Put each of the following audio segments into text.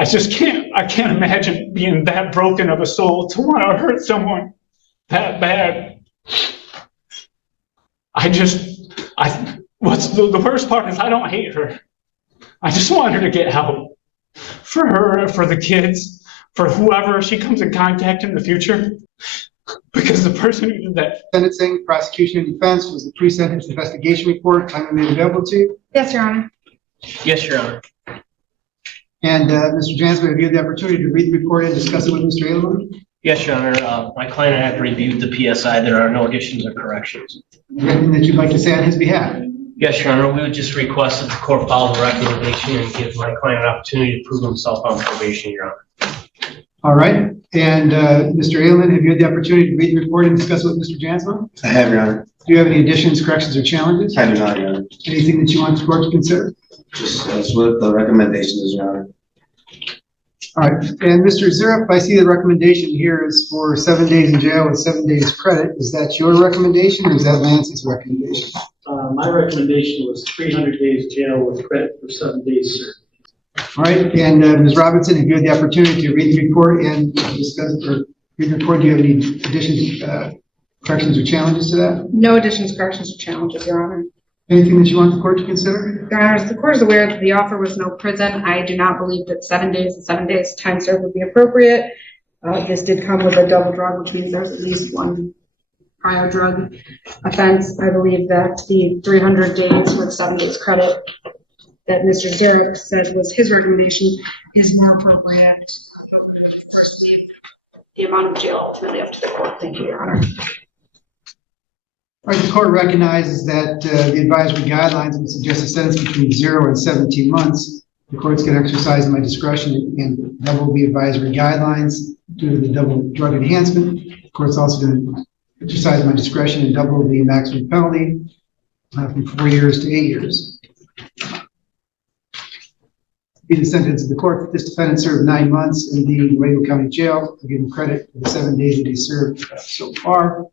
I can't imagine being that broken of a soul to want to hurt someone that bad. What's the worst part is I don't hate her. I just want her to get help. For her, for the kids, for whoever she comes in contact in the future. Because the person who did that. Sentencing, prosecution, and defense was the pre-sentence investigation report timely made available to you? Yes, Your Honor. Yes, Your Honor. And Mr. Jansma, have you had the opportunity to read the report and discuss it with Mr. Edelman? Yes, Your Honor. My client and I have reviewed the PSI. There are no additions or corrections. Anything that you'd like to say on his behalf? Yes, Your Honor. We would just request that the court follow the recommendation and give my client an opportunity to prove himself on probation, Your Honor. All right. And Mr. Edelman, have you had the opportunity to read the report and discuss it with Mr. Jansma? I have, Your Honor. Do you have any additions, corrections, or challenges? I do not, Your Honor. Anything that you want the court to consider? Just as with the recommendations, Your Honor. All right. And Mr. Zirip, I see the recommendation here is for 7 days in jail with 7 days credit. Is that your recommendation or is that Lance's recommendation? My recommendation was 300 days jail with credit for 7 days served. All right. And Ms. Robinson, have you had the opportunity to read the report and discuss or read the report? Do you have any additions, corrections, or challenges to that? No additions, corrections, or challenges, Your Honor. Anything that you want the court to consider? Your Honor, as the court is aware that the offer was no prison, I do not believe that 7 days and 7 days time served would be appropriate. This did come with a double drug, which means there's at least one prior drug offense. I believe that the 300 days with 7 days credit that Mr. Zirip said was his recommendation is more appropriate. First, the amount of jail ultimately up to the court. Thank you, Your Honor. All right, the court recognizes that the advisory guidelines would suggest a sentence between 0 and 17 months. The court's going to exercise my discretion and double the advisory guidelines due to the double drug enhancement. The court's also going to exercise my discretion and double the maximum penalty from 4 years to 8 years. Be the sentence of the court that this defendant served 9 months in the Laredo County Jail. I'll give him credit for the 7 days that he served so far.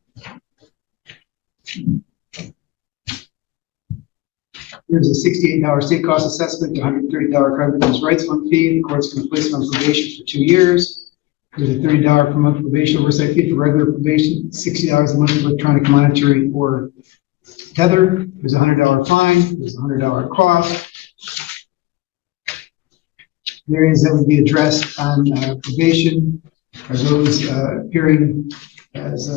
There's a $68 state cost assessment, $130 credit business rights fund fee. The court's going to place him on probation for 2 years. There's a $30 per month probation oversight fee for regular probation, $60 a month for electronic monitoring or tether. There's a $100 fine. There's a $100 cost. The areas that would be addressed on probation are those appearing as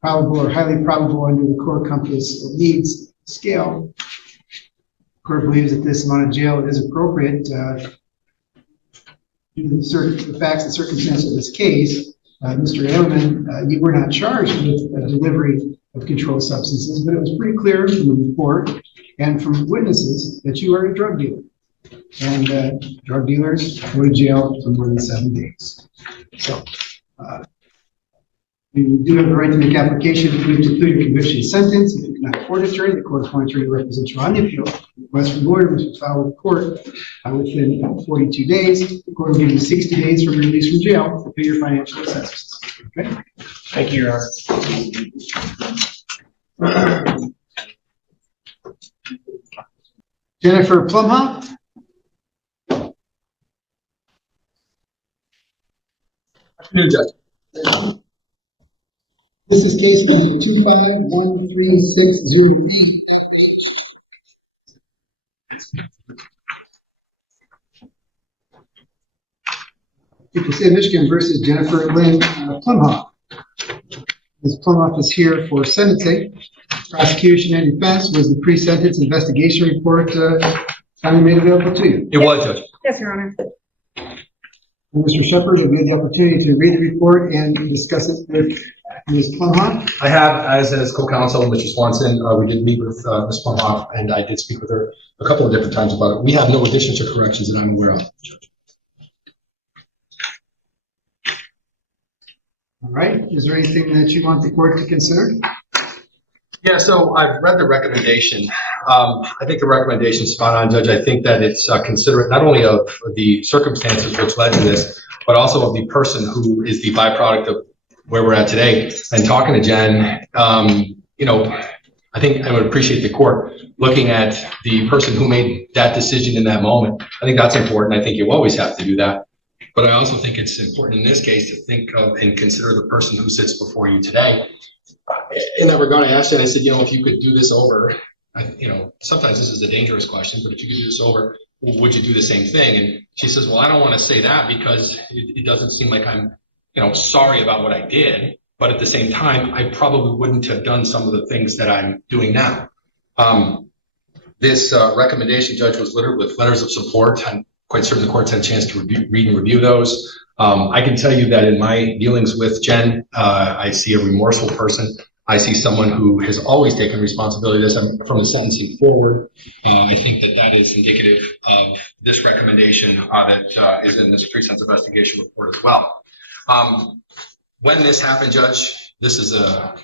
probable or highly probable under the core compass needs scale. The court believes that this amount of jail is appropriate due to the facts and circumstances of this case. Mr. Edelman, you were not charged with delivery of controlled substances, but it was pretty clear from the report and from witnesses that you are a drug dealer. And drug dealers go to jail for more than 7 days. So you do have the right to make application to include your conviction sentence. If you cannot afford an attorney, the court appoints attorney to represent you on the appeal. Request from lawyer must be filed with the court within 42 days. The court will give you 60 days from release from jail to pay your financial assessments. Okay? Thank you, Your Honor. Jennifer Plumhoff. Afternoon, Judge. This is case number 2513608. People say Michigan versus Jennifer Lynn Plumhoff. Ms. Plumhoff is here for sentencing. Prosecution and defense was the pre-sentence investigation report finally made available to you. It was, Judge. Yes, Your Honor. And Mr. Shepard, you'll get the opportunity to read the report and discuss it with Ms. Plumhoff. I have, as co-counsel, Mr. Swanson, we did meet with Ms. Plumhoff, and I did speak with her a couple of different times about it. We have no additions or corrections that I'm aware of, Judge. All right. Is there anything that you want the court to consider? Yeah, so I've read the recommendation. I think the recommendation is spot on, Judge. I think that it's considerate not only of the circumstances which led to this, but also of the person who is the byproduct of where we're at today. And talking to Jen, you know, I think I would appreciate the court looking at the person who made that decision in that moment. I think that's important. I think you always have to do that. But I also think it's important in this case to think of and consider the person who sits before you today. In that regard, I asked her, and I said, if you could do this over, sometimes this is a dangerous question, but if you could do this over, would you do the same thing? And she says, well, I don't want to say that because it doesn't seem like I'm, sorry about what I did. But at the same time, I probably wouldn't have done some of the things that I'm doing now. This recommendation, Judge, was littered with letters of support. I'm quite certain the court's had a chance to read and review those. I can tell you that in my dealings with Jen, I see a remorseful person. I see someone who has always taken responsibility from the sentencing forward. I think that is indicative of this recommendation that is in this pre-sentence investigation report as well. When this happened, Judge, this is a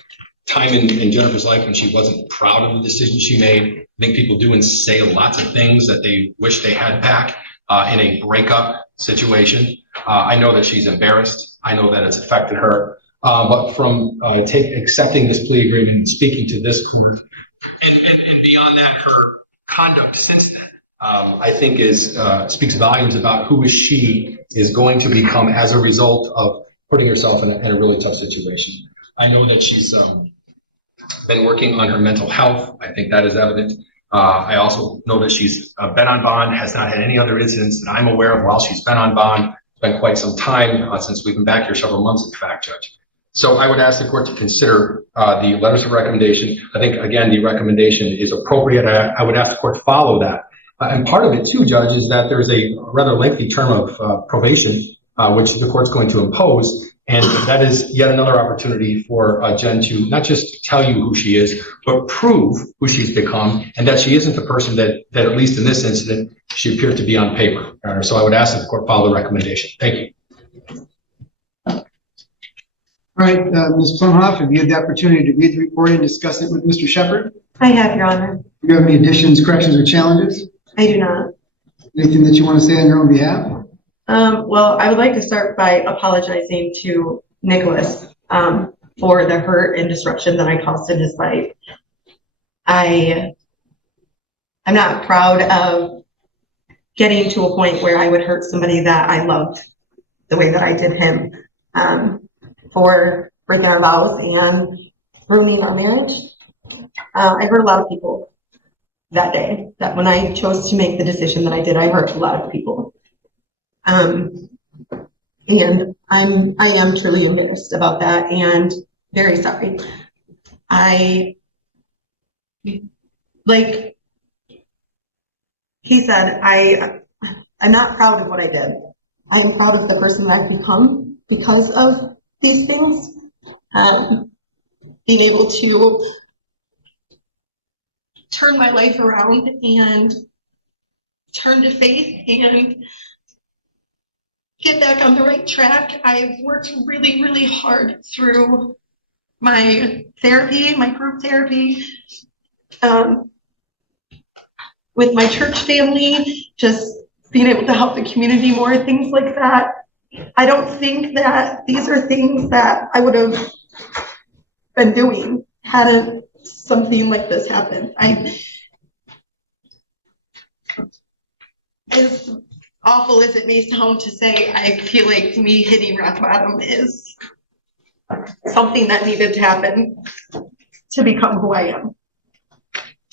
time in Jennifer's life when she wasn't proud of the decision she made. I think people do and say lots of things that they wish they had back in a breakup situation. I know that she's embarrassed. I know that it's affected her. But from accepting this plea agreement and speaking to this court, and beyond that, her conduct since then, I think speaks volumes about who she is going to become as a result of putting herself in a really tough situation. I know that she's been working on her mental health. I think that is evident. I also know that she's been on bond, has not had any other incidents that I'm aware of while she's been on bond. It's been quite some time since we've been back here, several months, in fact, Judge. So I would ask the court to consider the letters of recommendation. I think, again, the recommendation is appropriate. I would ask the court to follow that. And part of it, too, Judge, is that there's a rather lengthy term of probation, which the court's going to impose. And that is yet another opportunity for Jen to not just tell you who she is, but prove who she's become and that she isn't the person that at least in this incident, she appeared to be on paper. So I would ask that the court follow the recommendation. Thank you. All right, Ms. Plumhoff, have you had the opportunity to read the report and discuss it with Mr. Shepard? I have, Your Honor. Do you have any additions, corrections, or challenges? I do not. Anything that you want to say on your own behalf? Well, I would like to start by apologizing to Nicholas for the hurt and disruption that I caused in his life. I'm not proud of getting to a point where I would hurt somebody that I loved the way that I did him, for breaking our vows and ruining our marriage. I hurt a lot of people that day. That when I chose to make the decision that I did, I hurt a lot of people. And I am truly embarrassed about that and very sorry. Like he said, I'm not proud of what I did. I'm proud of the person that I've become because of these things. Being able to turn my life around and turn to faith and get back on the right track. I've worked really, really hard through my therapy, my group therapy, with my church family, just being able to help the community more, things like that. I don't think that these are things that I would have been doing had something like this happened. As awful as it may sound to say, I feel like me hitting rock bottom is something that needed to happen to become who I am.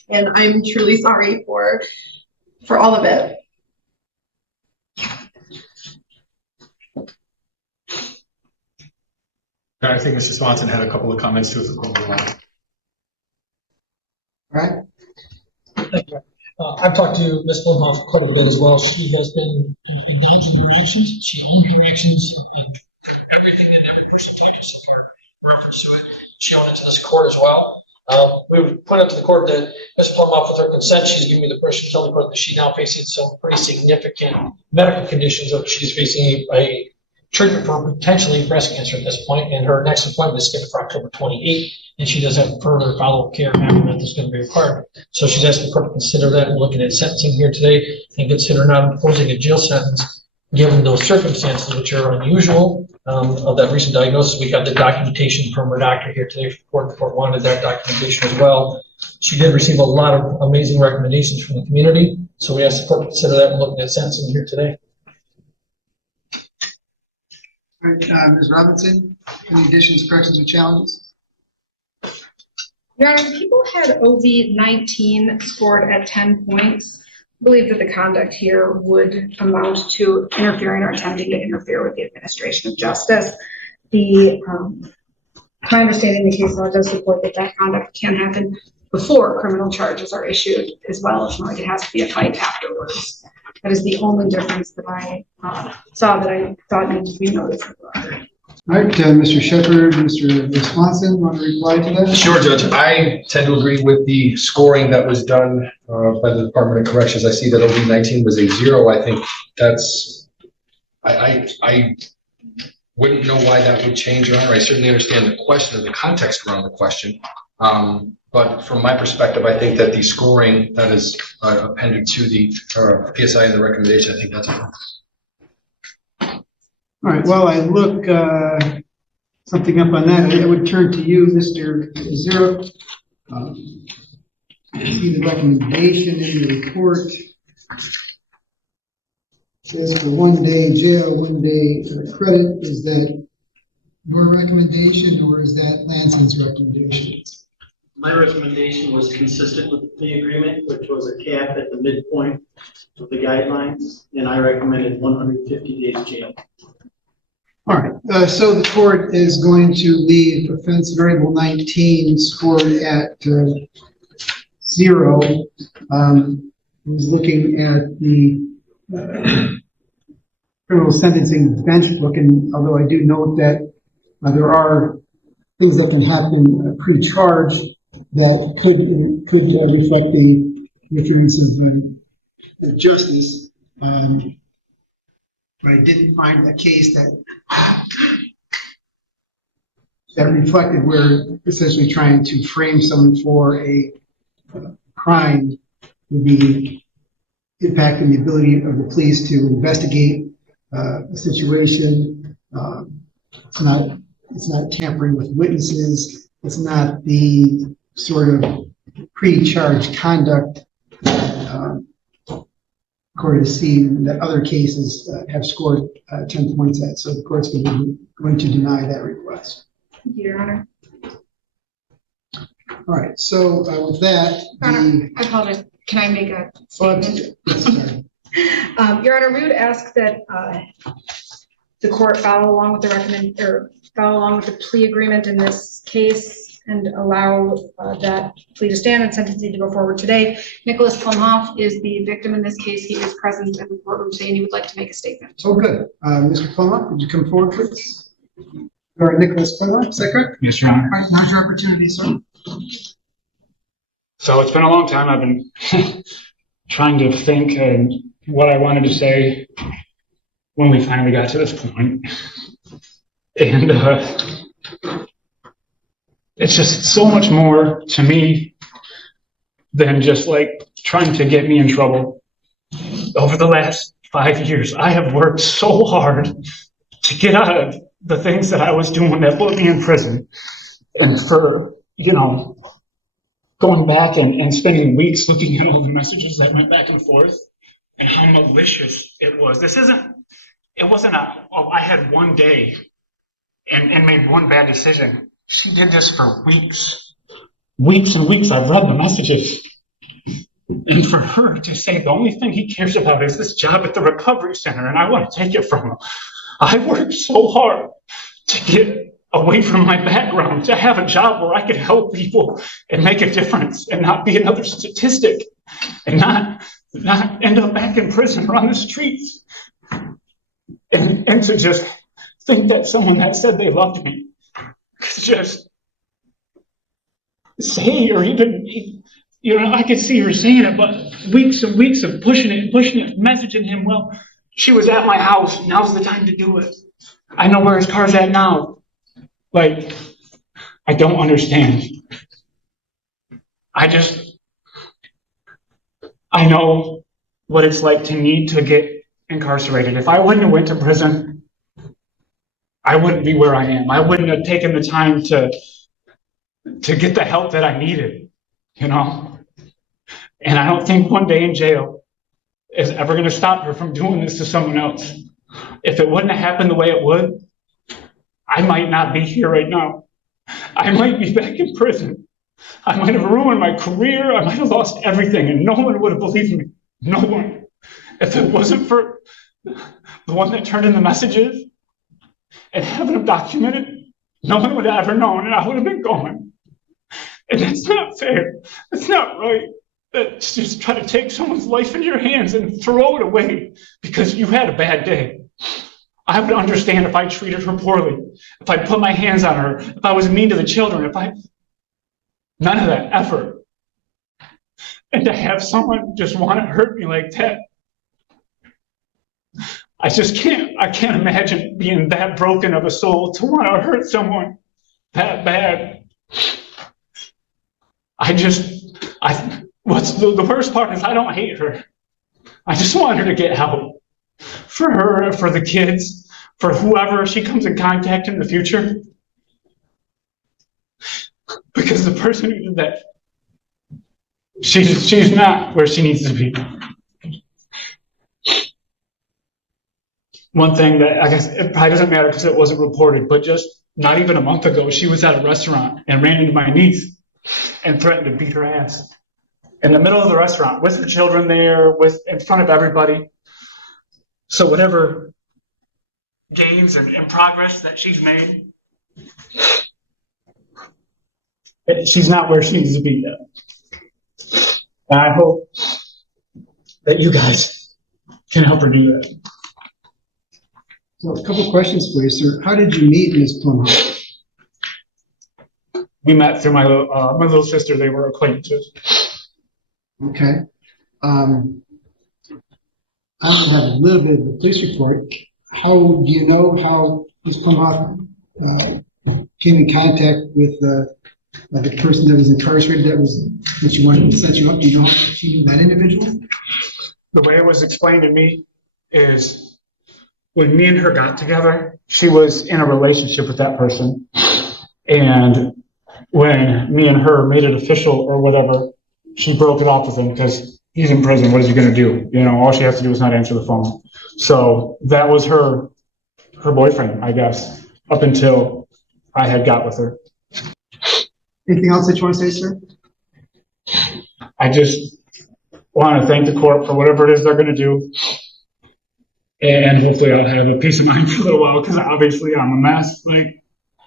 And I'm truly sorry for all of it. I think Mr. Swanson had a couple of comments too, if the court would allow. All right. Thank you. I've talked to Ms. Blumhoff quite a bit as well. She has been indulging her reactions. She owned her reactions and everything that every person did to support reference to it. She owned it to this court as well. We've pointed out to the court that Ms. Blumhoff, with her consent, she's giving me the permission to tell the court that she now faces some pretty significant medical conditions. That she's facing a treatment for potentially breast cancer at this point, and her next appointment is scheduled for October 28th, and she does have further follow-up care after that that's going to be required. So she's asking the court to consider that and looking at sentencing here today and consider not imposing a jail sentence given those circumstances, which are unusual of that recent diagnosis. We have the documentation from her doctor here today. The court wanted that documentation as well. She did receive a lot of amazing recommendations from the community, so we asked the court to consider that and looking at sentencing here today. All right, Ms. Robinson, any additions, corrections, or challenges? Your Honor, people had OV-19 scored at 10 points. I believe that the conduct here would amount to interfering or attempting to interfere with the administration of justice. My understanding the case law does support that that conduct can happen before criminal charges are issued, as well as like it has to be a fight afterwards. That is the only difference that I saw that I thought needed to be noticed. All right, Mr. Shepherd, Mr. Swanson, want to reply to that? Sure, Judge. I tend to agree with the scoring that was done by the Department of Corrections. I see that OV-19 was a 0. I think that's, I wouldn't know why that would change, Your Honor. I certainly understand the question and the context around the question. But from my perspective, I think that the scoring that is appended to the PSI and the recommendation, I think that's fine. All right, well, I look something up on that. I would turn to you, Mr. Zero. I see the recommendation in the report. It says for 1 day jail, 1 day credit. Is that your recommendation or is that Lansing's recommendation? My recommendation was consistent with the plea agreement, which was a cap at the midpoint of the guidelines, and I recommended 150 days jail. All right, so the court is going to leave offense variable 19 scored at 0. I was looking at the criminal sentencing bench book, and although I do note that there are things that can happen pre-charged that could reflect the appearance of justice, but I didn't find a case that reflected where essentially trying to frame someone for a crime would be impacting the ability of the police to investigate a situation. It's not tampering with witnesses. It's not the sort of pre-charged conduct that court has seen that other cases have scored 10 points at. So the court's going to deny that request. Thank you, Your Honor. All right. So with that, Your Honor, I apologize. Can I make a statement? Your Honor, we would ask that the court follow along with the plea agreement in this case and allow that plea to stand and sentencing to go forward today. Nicholas Plumhoff is the victim in this case. He is present in the courtroom today and he would like to make a statement. Oh, good. Mr. Plumhoff, would you come forward, please? All right, Nicholas Plumhoff, is that correct? Yes, Your Honor. All right, now's your opportunity, sir. So it's been a long time. I've been trying to think and what I wanted to say when we finally got to this point. And it's just so much more to me than just like trying to get me in trouble. Over the last 5 years, I have worked so hard to get out of the things that I was doing that put me in prison. And for, going back and spending weeks looking at all the messages that went back and forth and how malicious it was. It wasn't I had 1 day and made one bad decision. She did this for weeks and weeks. I've read the messages. And for her to say the only thing he cares about is this job at the recovery center and I want to take it from him. I worked so hard to get away from my background, to have a job where I could help people and make a difference and not be another statistic and not end up back in prison or on the streets. And to just think that someone that said they loved me could just say, or even, I could see her saying it, but weeks and weeks of pushing it, messaging him, well, she was at my house, now's the time to do it. I know where his car's at now. Like, I don't understand. I know what it's like to need to get incarcerated. If I wouldn't have went to prison, I wouldn't be where I am. I wouldn't have taken the time to get the help that I needed, And I don't think 1 day in jail is ever going to stop her from doing this to someone else. If it wouldn't have happened the way it would, I might not be here right now. I might be back in prison. I might have ruined my career. I might have lost everything, and no one would have believed me. No one. If it wasn't for the one that turned in the messages and having them documented, no one would have ever known, and I would have been gone. And that's not fair. That's not right. That's just try to take someone's life into your hands and throw it away because you had a bad day. I would understand if I treated her poorly, if I put my hands on her, if I was mean to the children, none of that effort. And to have someone just want to hurt me like that, I can't imagine being that broken of a soul to want to hurt someone that bad. What's the worst part is I don't hate her. I just want her to get help. For her, for the kids, for whoever she comes in contact in the future. Because the person who did that, she's not where she needs to be. One thing that I guess it probably doesn't matter because it wasn't reported, but just not even a month ago, she was at a restaurant and ran into my niece and threatened to beat her ass in the middle of the restaurant with her children there, in front of everybody. So whatever gains and progress that she's made, she's not where she needs to be yet. And I hope that you guys can help her do that. So a couple of questions for you, sir. How did you meet Ms. Plumhoff? We met through my little sister. They were acquaintances. Okay. I have a little bit of the police report. How do you know how Ms. Plumhoff came in contact with the person that was incarcerated that you wanted to set you up? Do you know if she knew that individual? The way it was explained to me is when me and her got together, she was in a relationship with that person. And when me and her made it official or whatever, she broke it off with him because he's in prison. What is he going to do? You know, all she has to do is not answer the phone. So that was her boyfriend, I guess, up until I had got with her. Anything else that you want to say, sir? I just want to thank the court for whatever it is they're going to do. And hopefully I'll have a peace of mind for a little while because obviously I'm a mess. Like,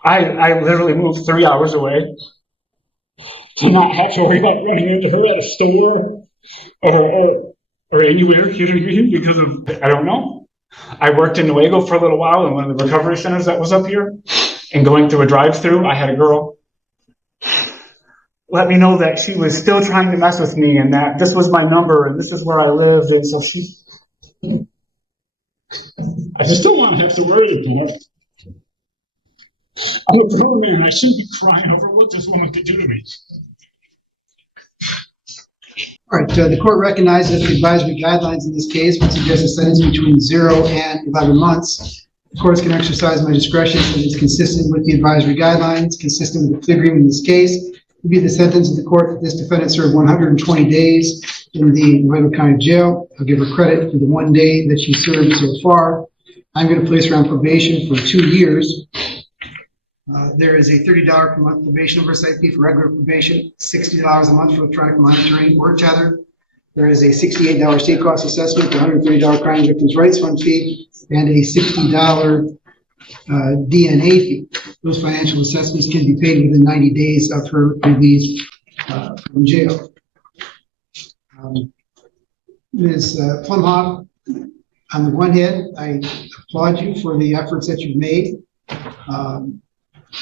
I literally moved 3 hours away to not have to worry about running into her at a store or anywhere here because of, I don't know. I worked in Nuevo for a little while in one of the recovery centers that was up here, and going through a drive-through, I had a girl let me know that she was still trying to mess with me and that this was my number and this is where I lived. And so I just don't want to have to worry anymore. I'm a grown man. I shouldn't be crying over what this woman could do to me. All right, the court recognizes the advisory guidelines in this case would suggest a sentence between 0 and 11 months. The courts can exercise my discretion so it's consistent with the advisory guidelines, consistent with the plea agreement in this case. Would be the sentence of the court that this defendant served 120 days in the Nuevo County Jail. I'll give her credit for the 1 day that she served so far. I'm going to place her on probation for 2 years. There is a $30 per month probation oversight fee for regular probation, $60 a month for electronic monitoring or tether. There is a $68 state cost assessment, $130 crime victims' rights fund fee, and a $60 DNA fee. Those financial assessments can be paid within 90 days of her release from jail. Ms. Plumhoff, on the one hand, I applaud you for the efforts that you've made.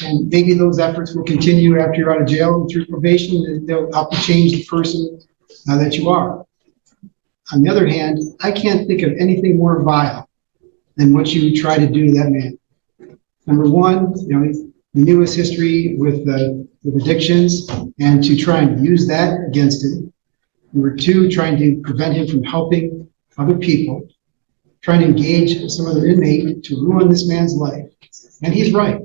And maybe those efforts will continue after you're out of jail and through probation, and they'll help you change the person that you are. On the other hand, I can't think of anything more vile than what you try to do to that man. Number one, you know, the newest history with addictions, and to try and use that against him. Number two, trying to prevent him from helping other people, trying to engage some other inmate to ruin this man's life. And he's right.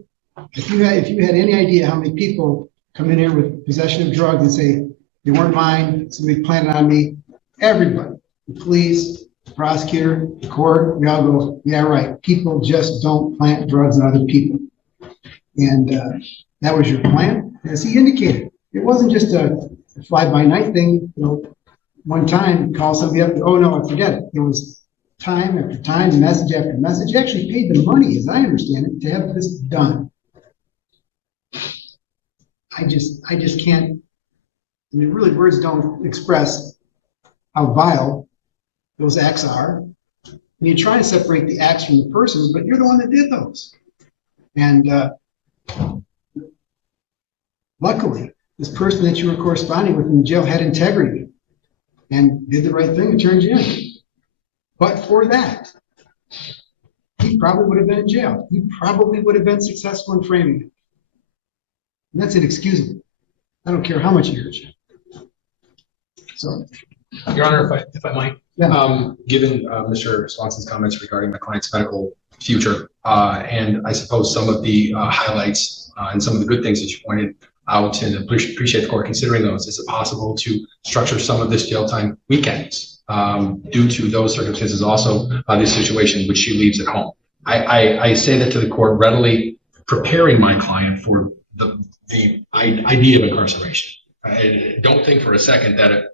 If you had any idea how many people come in here with possession of drugs and say, they weren't mine, somebody planted on me, everybody, the police, the prosecutor, the court, we all go, yeah, right. People just don't plant drugs on other people. And that was your plan, as he indicated. It wasn't just a fly-by-night thing, one time, call somebody up, oh, no, I forget it. It was time after time, message after message. You actually paid the money, as I understand it, to have this done. I just can't, I mean, really, words don't express how vile those acts are. And you try to separate the acts from the persons, but you're the one that did those. And luckily, this person that you were corresponding with in jail had integrity and did the right thing and turned you in. But for that, he probably would have been in jail. He probably would have been successful in framing it. And that's inexcusable. I don't care how much he hurt you. So, Your Honor, if I might, yeah. given Mr. Swanson's comments regarding my client's medical future, and I suppose some of the highlights and some of the good things that you pointed out, and appreciate the court considering those, is it possible to structure some of this jail time weekends due to those circumstances also, this situation which she leaves at home? I say that to the court readily preparing my client for the idea of incarceration. I don't think for a second that it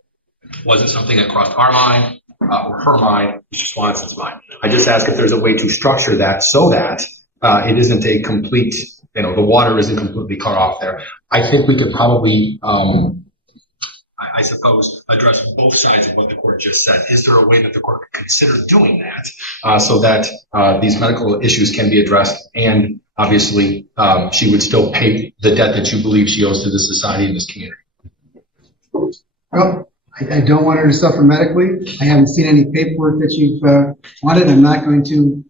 wasn't something that crossed our mind or her mind, Mr. Swanson's mind. I just ask if there's a way to structure that so that it isn't a complete, the water isn't completely cut off there. I think we could probably, I suppose, address both sides of what the court just said. Is there a way that the court could consider doing that so that these medical issues can be addressed, and obviously she would still pay the debt that you believe she owes to the society and this community? Well, I don't want her to suffer medically. I haven't seen any paperwork that you've wanted. I'm not going to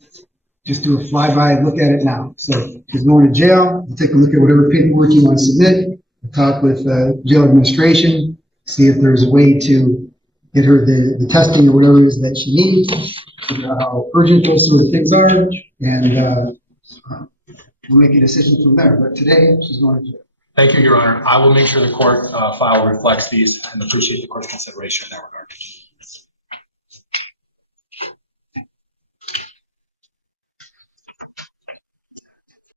just do a flyby and look at it now. So she's going to jail. We'll take a look at whatever paperwork you want to submit. We'll talk with jail administration, see if there's a way to get her the testing or whatever it is that she needs, figure out how urgent those sort of things are, and we'll make a decision from there. But today, she's going to jail. Thank you, Your Honor. I will make sure the court file reflects these and appreciate the court's consideration in that regard.